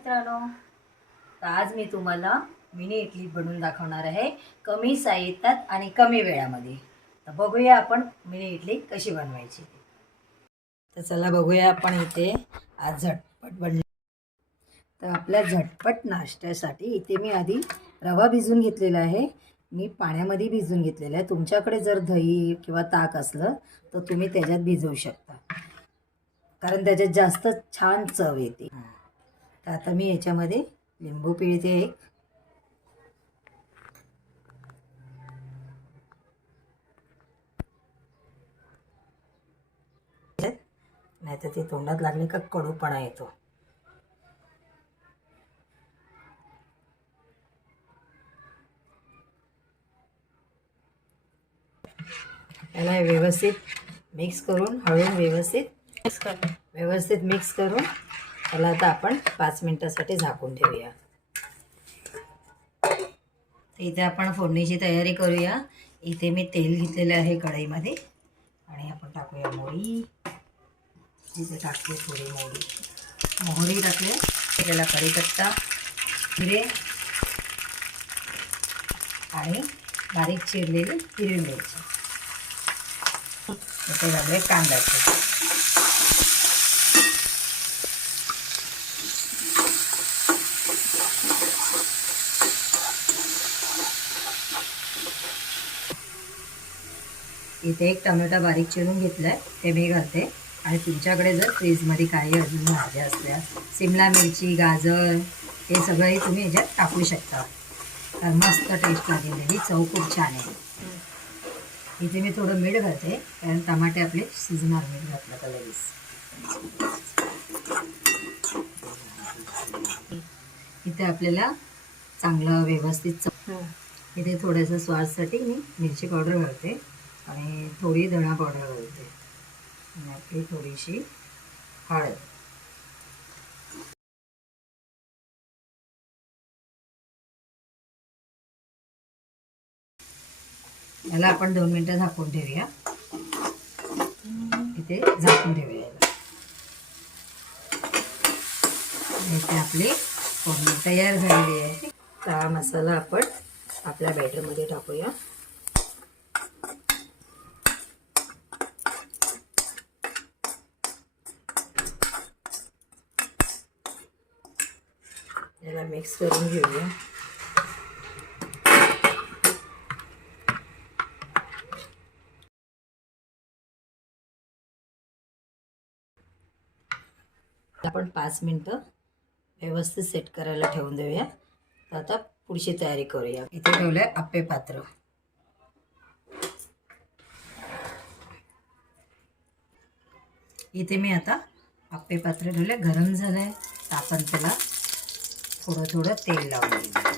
मित्रांनो, तर आज मी तुम्हाला मिनी इडली बनवून दाखवणार आहे कमी साहित्यात आणि कमी वेळामध्ये. तर बघूया आपण मिनी इडली कशी बनवायची. तर चला बघूया आपण इथे आज झटपट बनली. तर आपल्या झटपट नाश्त्यासाठी इथे मी आधी रवा भिजवून घेतलेला आहे. मी पाण्यामध्ये भिजवून घेतलेला आहे. तुमच्याकडे जर दही किंवा ताक असलं तर तुम्ही त्याच्यात भिजवू शकता, कारण त्याच्यात जास्त छान चव येते. तर आता मी याच्यामध्ये लिंबू पिळते एक. नाहीतर ते तोंडात लागले का कडूपणा येतो. याला व्यवस्थित मिक्स करून हळून व्यवस्थित मिक्स करून त्याला आता आपण 5 मिनिटासाठी झाकून ठेवूया. इथे आपण फोडणीची तयारी करूया. इथे मी तेल घेतलेले आहे कढईमध्ये आणि आपण टाकूया मोहरी. इथे टाकते थोडी मोहरी टाकले. त्याला कढीपत्ता, जिरे आणि बारीक चिरलेली हिरवी मिरची. इथे लागले कांदा. इथे एक टोमॅटो बारीक चिरून घेतलाय, ते मी घालते. आणि तुमच्याकडे जर फ्रीजमध्ये काही अजून भाज्या असल्या, शिमला मिरची, गाजर, हे सगळंही तुम्ही याच्यात टाकू शकता. तर मस्त टेस्ट लागेल, ही चव खूप छान आहे. इथे मी थोडं मीठ घालते, कारण टमाटे आपले शिजणार. मीठ घातलं का लगेच. इथे आपल्याला चांगलं व्यवस्थित चव. इथे थोड्यासा स्वादसाठी मी मिरची पावडर घालते आणि थोडी धणा पावडर घालते आणि आपली थोडीशी हळद. याला आपण 2 मिनिटं झाकून ठेवूया. इथे झाकून ठेवूया याला. इथे आपली फोडणी तयार झालेली आहे. तर हा मसाला आपण आपल्या बॅटरमध्ये टाकूया. याला मिक्स करून घेऊया. आपण 5 मिनिटं व्यवस्थित सेट करायला ठेवून देऊया. तर आता पुढची तयारी करूया. इथे ठेवले आप्पे पात्र. इथे मी आता आप्पे पात्र ठेवले, गरम झालंय. तर आपण त्याला थोडं थोडं तेल लावून घेऊया.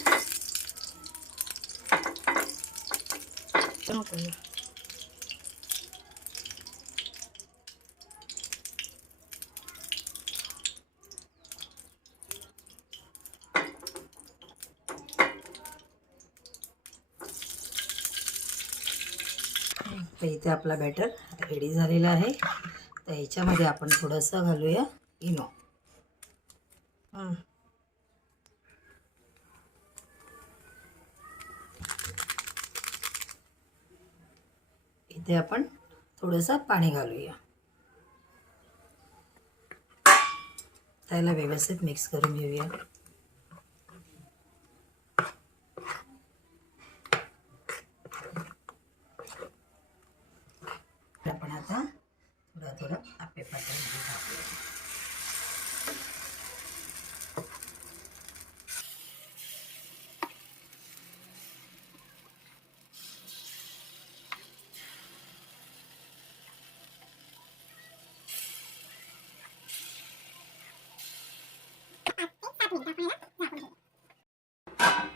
तर इथे आपला बॅटर रेडी झालेला आहे. तर याच्यामध्ये आपण थोडंसं घालूया इनो. इथे आपण थोडंसं पाणी घालूया. त्याला व्यवस्थित मिक्स करून घेऊया. आपण आता थोडं थोडं आप्पे पात्रामध्ये टाकूया.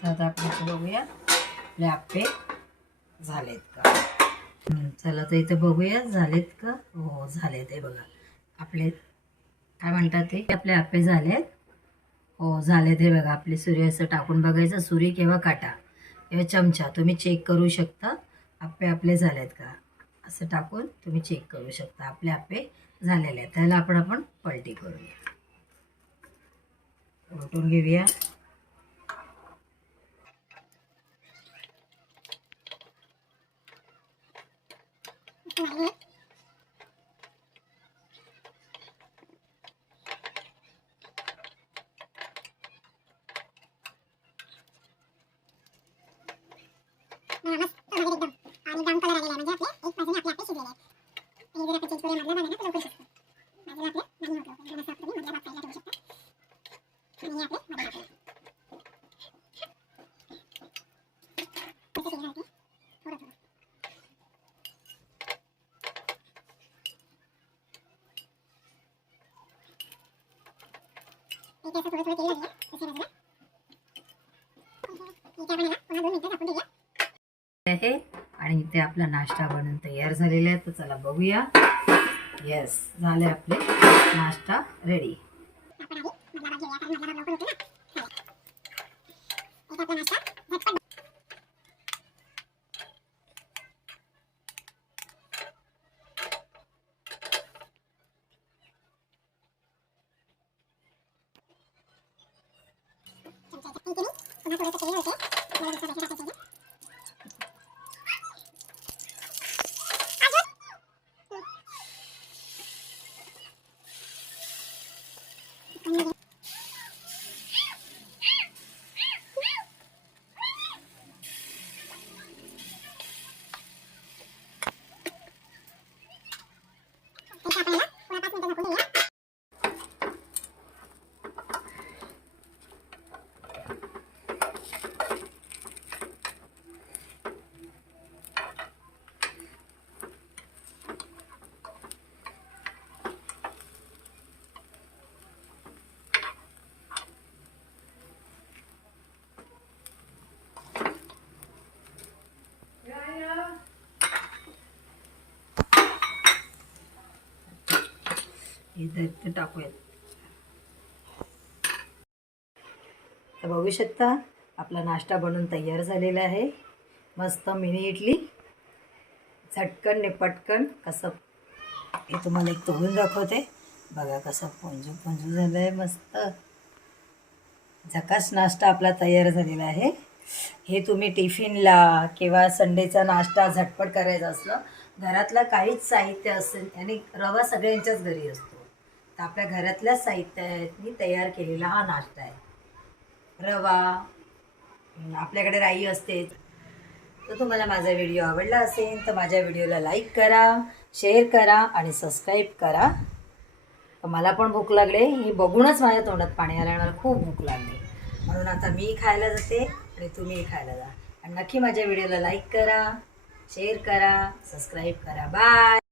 तर आता आपण बघूया आपले आप्पे झालेत का. चला तर इथे बघूया झालेत का. हो झालेत. हे बघा आपले काय म्हणतात ते आपले आप्पे झालेत. हो झालेत. हे बघा आपली सुरी असं टाकून बघायचं, सुरी किंवा काटा किंवा चमचा तुम्ही चेक करू शकता आप्पे आपले झालेत का. असं टाकून तुम्ही चेक करू शकता आपले आप्पे झालेले आहेत. त्याला आपण पलटी करूया. घोटून घेऊया. आहे आणि इथे आपला नाश्ता बनून तयार झालेला आहे. तर चला बघूया. येस, झाले आपले नाश्ता रेडी. इथे टाकूयात. तर बघू शकता आपला नाश्ता बनून तयार झालेला आहे. मस्त मिनी इडली, झटकन ने पटकन. कसं हे तुम्हाला एक तोडून दाखवते. बघा कसं पोंजू पोंजू झालं आहे. मस्त झकास नाश्ता आपला तयार झालेला आहे. हे तुम्ही टिफिनला किंवा संडेचा नाश्ता झटपट करायचा असलं, घरातलं काहीच साहित्य असेल आणि रवा सगळ्यांच्याच घरी असतो, तर आपल्या घरातल्या साहित्याने तयार केलेला हा नाश्ता आहे. रवा, आपल्याकडे राई असते. तर तुम्हाला माझा व्हिडिओ आवडला असेल तर माझ्या व्हिडिओला लाईक करा, शेअर करा आणि सबस्क्राईब करा. मला पण भूक लागले. हे बघूनच माझ्या तोंडात पाणी आलं. मला खूप भूक लागली, म्हणून आता मी खायला जाते आणि तुम्ही खायला जा. आणि नक्की माझ्या व्हिडिओला लाईक करा, शेअर करा, सबस्क्राईब करा. बाय.